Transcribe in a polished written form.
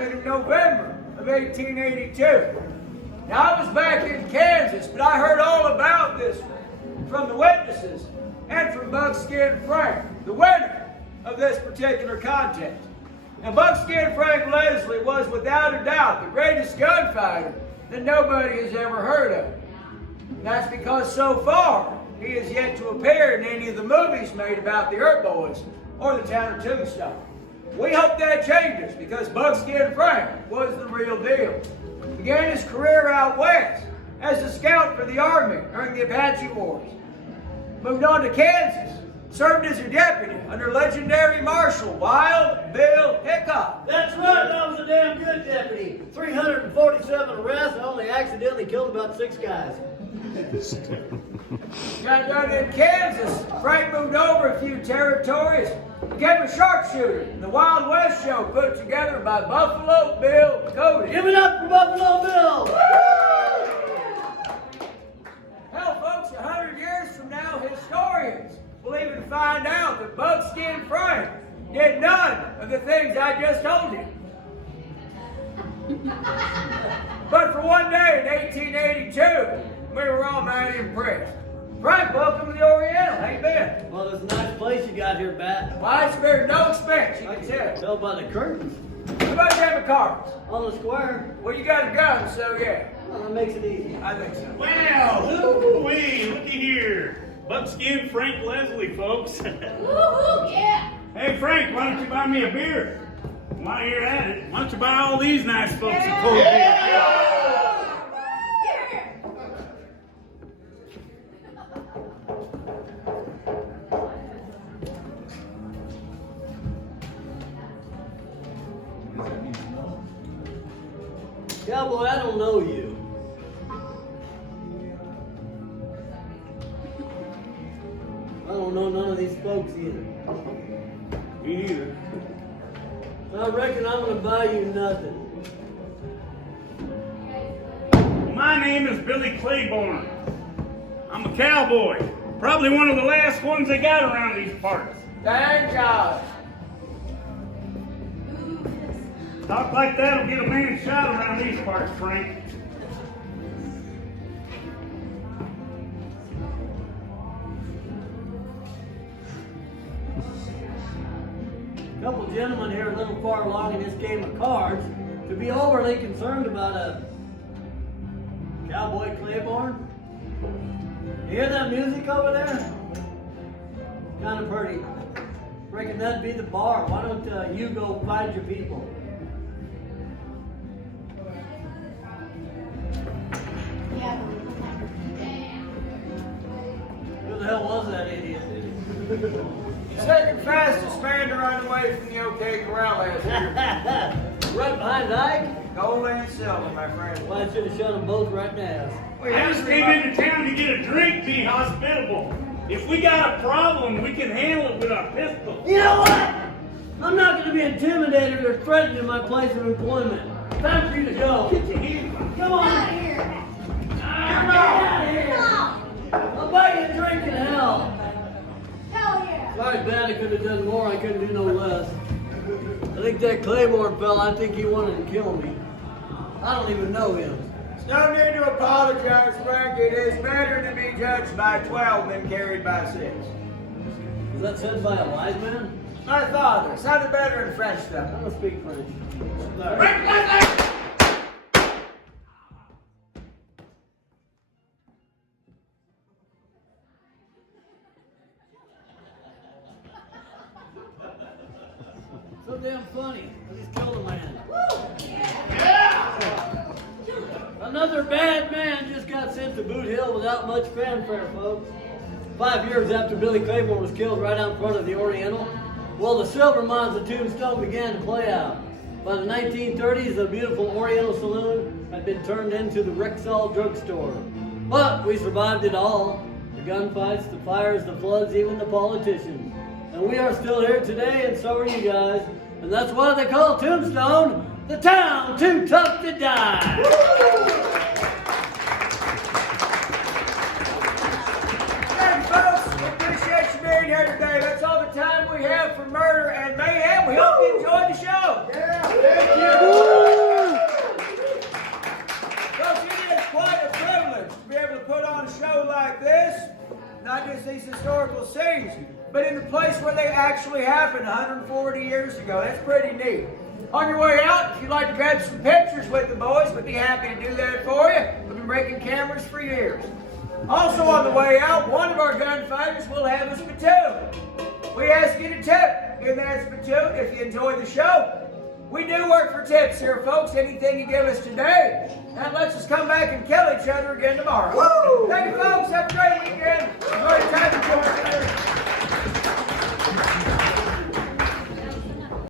happened in November of 1882. Now, I was back in Kansas, but I heard all about this from the witnesses and from Buckskin Frank, the winner of this particular contest. Now, Buckskin Frank Leslie was without a doubt the greatest gunfighter that nobody has ever heard of. And that's because so far, he has yet to appear in any of the movies made about the Earp Boys or the town of Tombstone. We hope that changes because Buckskin Frank was the real deal. He began his career out west as a scout for the Army during the Apache Wars. Moved on to Kansas, served as a deputy under legendary Marshal Wild Bill Hickok. That's right, I was a damn good deputy. 347 arrests, I only accidentally killed about 6 guys. Got done in Kansas. Frank moved over a few territories, became a sharpshooter in the Wild West show put together by Buffalo Bill Cody. Give it up for Buffalo Bill! Hell, folks, 100 years from now, historians will even find out that Buckskin Frank did none of the things I just told you. But for one day in 1882, we were all mighty impressed. Frank, welcome to the Oriental. How you been? Well, it's a nice place you got here, Bat. Well, I spared no expense, you can tell. Tell by the curtains. How about having cards? On the square. Well, you got a gun, so yeah. Well, that makes it easy. I think so. Wow, ooh-wee, looky here. Buckskin Frank Leslie, folks. Woohoo, yeah! Hey, Frank, why don't you buy me a beer? While you're at it, why don't you buy all these nice folks a cold beer? Cowboy, I don't know you. I don't know none of these folks either. Me neither. I reckon I'm gonna buy you nothing. Well, my name is Billy Claiborne. I'm a cowboy. Probably one of the last ones they got around these parts. Thank God. Talk like that'll get a man shot around these parts, Frank. A couple gentlemen here a little far along in this game of cards to be overly concerned about a cowboy Claiborne. You hear that music over there? Kind of pretty. Reckon that'd be the bar. Why don't you go find your people? Who the hell was that idiot? Second fastest man to run away from the OK Corral last year. Right behind Ike? Gold and silver, my friend. Well, I should have shot them both right now. I just came into town to get a drink, be hospitable. If we got a problem, we can handle it with a pistol. You know what? I'm not going to be intimidated or threatened in my place of employment. Time for you to go. Come on. Out of here! Come on out of here. I'll buy you a drink in hell. Hell yeah! Sorry, bad. I could have done more. I couldn't do no less. I think that Claiborne fella, I think he wanted to kill me. I don't even know him. There's no need to apologize, Frank. It is better to be judged by 12 than carried by 6. Was that said by a wise man? My father sounded better in French, I though. don't speak French. Sorry. Frank Leslie! So damn funny. I just killed a man. Another bad man just got sent to Boot Hill without much fanfare, folks. 5 years after Billy Claiborne was killed right out in front of the Oriental, well, the silver mines of Tombstone began to play out. By the 1930s, the beautiful Oriental Saloon had been turned into the Rexall drugstore. But we survived it all. The gunfights, the fires, the floods, even the politicians. And we are still here today, and so are you guys. And that's why they call Tombstone the town too tough to die. Hey, folks, we appreciate you being here today. That's all the time we have for Murder and Mayhem. We hope you enjoyed the show. Thank you. not just these historical scenes, but in the place where they actually happened 140 years ago. That's pretty neat. On your way out, if you'd like to grab some pictures with the boys, we'd be happy to do that for you. We've been making cameras for years. Also on the way out, one of our gunfighters will have a spittoon. We ask you to tip in that spittoon if you enjoy the show. We do work for tips here, folks. Anything you give us today, that lets us come back and kill each other again tomorrow. Woo! Thank you, folks. Have a great weekend. Enjoy your time.